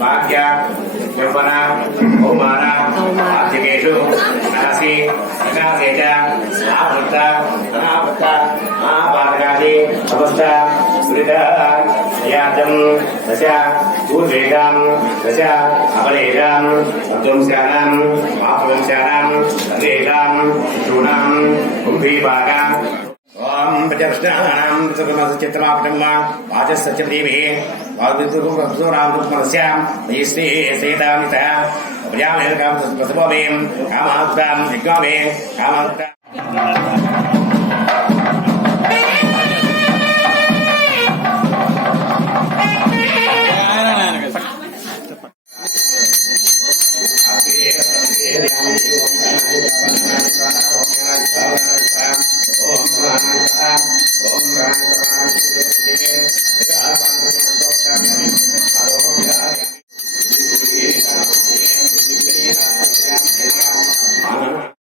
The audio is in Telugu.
భాగ్య యౌవన కౌమార ఆర్థికేషు నాసి వికాసేచ ఆవృత్త అనావృత్త మహాపాతకాది అవస్థ సురిత యాతం దశ పూర్వేషాం దశ అపరేషాం విధ్వంసానాం మహావంశానాం సర్వేషాం శూనాం కుంభీపాక ఓం ప్రజానాం చిత్రమాపటం వాచస్సత్యదేవి వాగ్విద్రామస్యాం శ్రీ శ్రీదామిత ప్రజామేకామేం కామాత్తాం యజ్ఞామే కామాత్త